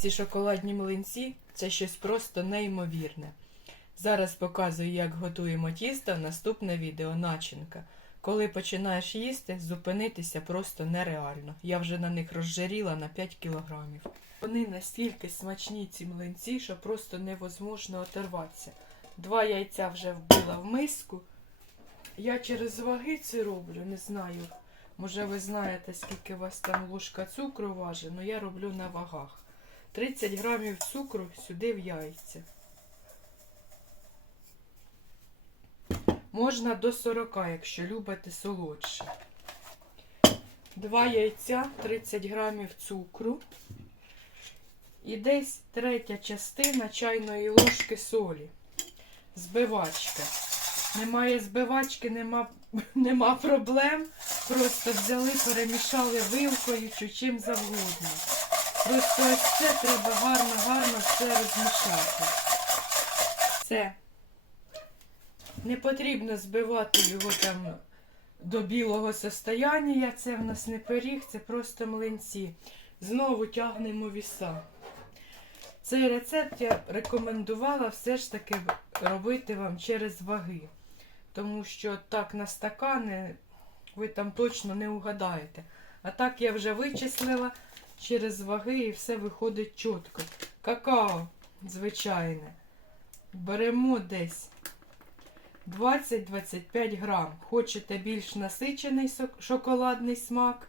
Ці шоколадні млинці це щось просто неймовірне. Зараз показую, як готуємо тісто. Наступне відео начинка. Коли починаєш їсти, зупинитися просто нереально. Я вже на них розжаріла на 5 кілограмів. Вони настільки смачні, ці млинці, що просто невозможно оторватися. Два яйця вже вбила в миску. Я через ваги це роблю, не знаю. Може, ви знаєте, скільки у вас там ложка цукру важить, але я роблю на вагах. 30 грамів цукру сюди в яйця. Можна до 40, якщо любите солодше. Два яйця, 30 грамів цукру. І десь третя частина чайної ложки солі. Збивачка. Немає збивачки, нема, нема проблем. Просто взяли, перемішали вилкою чи чим завгодно. Просто ось це треба гарно-гарно все розмішати. Все. Не потрібно збивати його там до білого состояння. Це в нас не пиріг, це просто млинці. Знову тягнемо віса. Цей рецепт я рекомендувала все ж таки робити вам через ваги. Тому що так на стакани ви там точно не угадаєте. А так я вже вичислила через ваги і все виходить чітко. Какао звичайне. Беремо десь 20-25 грам. Хочете більш насичений шоколадний смак,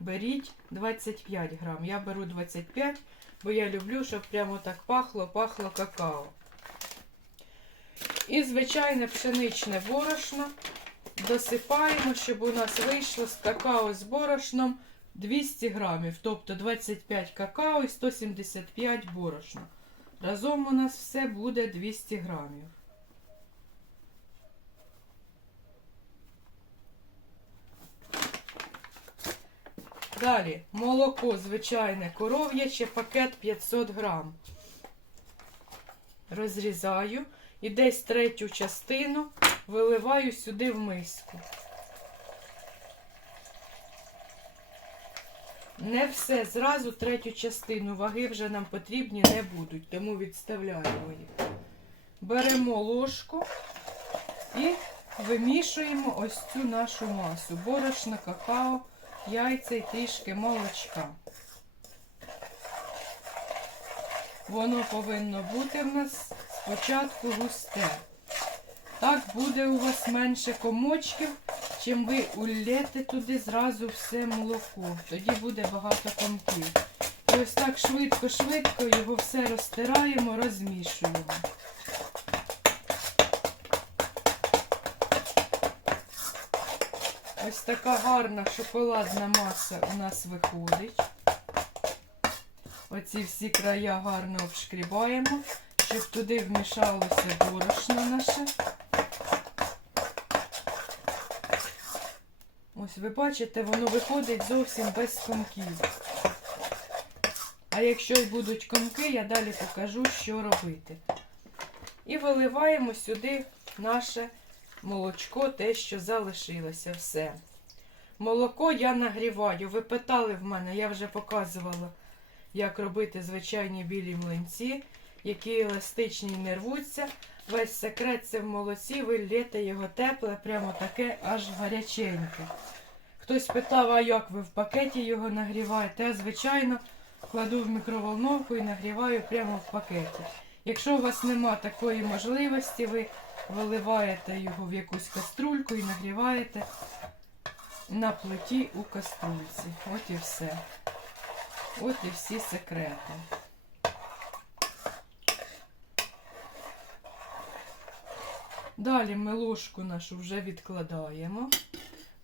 беріть 25 грам. Я беру 25, бо я люблю, щоб прямо так пахло, пахло какао. І звичайне пшеничне борошно досипаємо, щоб у нас вийшло з какао з борошном 200 грамів, тобто 25 какао і 175 борошна. Разом у нас все буде 200 грамів. Далі молоко звичайне коров'яче, пакет 500 грам. Розрізаю і десь третю частину виливаю сюди в миску. Не все зразу третю частину ваги вже нам потрібні не будуть, тому відставляємо їх. Беремо ложку і вимішуємо ось цю нашу масу. Борошно, какао, яйця і трішки молочка. Воно повинно бути в нас спочатку густе. Так буде у вас менше комочків, чим ви улєте туди зразу все молоко. Тоді буде багато комків. І ось так швидко-швидко його все розтираємо, розмішуємо. Ось така гарна шоколадна маса у нас виходить. Оці всі края гарно обшкрібаємо, щоб туди вмішалося борошно наше. Ось ви бачите, воно виходить зовсім без комків. А якщо й будуть комки, я далі покажу, що робити. І виливаємо сюди наше молочко, те, що залишилося, все. Молоко я нагріваю. Ви питали в мене, я вже показувала, як робити звичайні білі млинці, які еластичні і не рвуться. Весь секрет це в молоці, ви лєте його тепле, прямо таке аж гаряченьке. Хтось питав, а як ви в пакеті його нагріваєте? Я, звичайно, кладу в мікроволновку і нагріваю прямо в пакеті. Якщо у вас нема такої можливості, ви виливаєте його в якусь каструльку і нагріваєте на плиті у каструльці. От і все. От і всі секрети. Далі ми ложку нашу вже відкладаємо.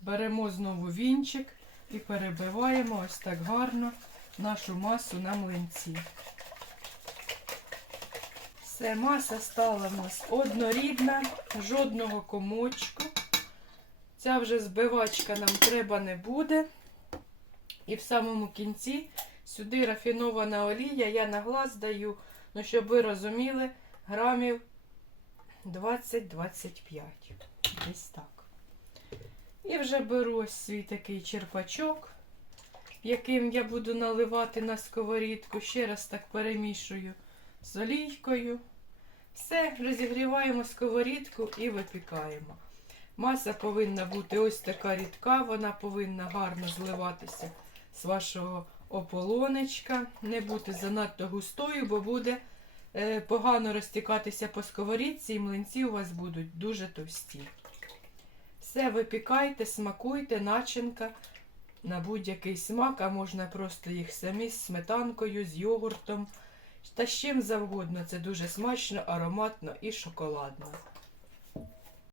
Беремо знову вінчик і перебиваємо ось так гарно нашу масу на млинці. Все, маса стала в нас однорідна, жодного комочку. Ця вже збивачка нам треба не буде. І в самому кінці сюди рафінована олія, я на глаз даю, ну щоб ви розуміли, грамів 20-25. Десь так. І вже беру ось свій такий черпачок яким я буду наливати на сковорідку. Ще раз так перемішую з олійкою. Все, розігріваємо сковорідку і випікаємо. Маса повинна бути ось така рідка, вона повинна гарно зливатися з вашого ополонечка, не бути занадто густою, бо буде погано розтікатися по сковорідці і млинці у вас будуть дуже товсті. Все випікайте, смакуйте, начинка на будь-який смак, а можна просто їх самі з сметанкою, з йогуртом та з чим завгодно. Це дуже смачно, ароматно і шоколадно.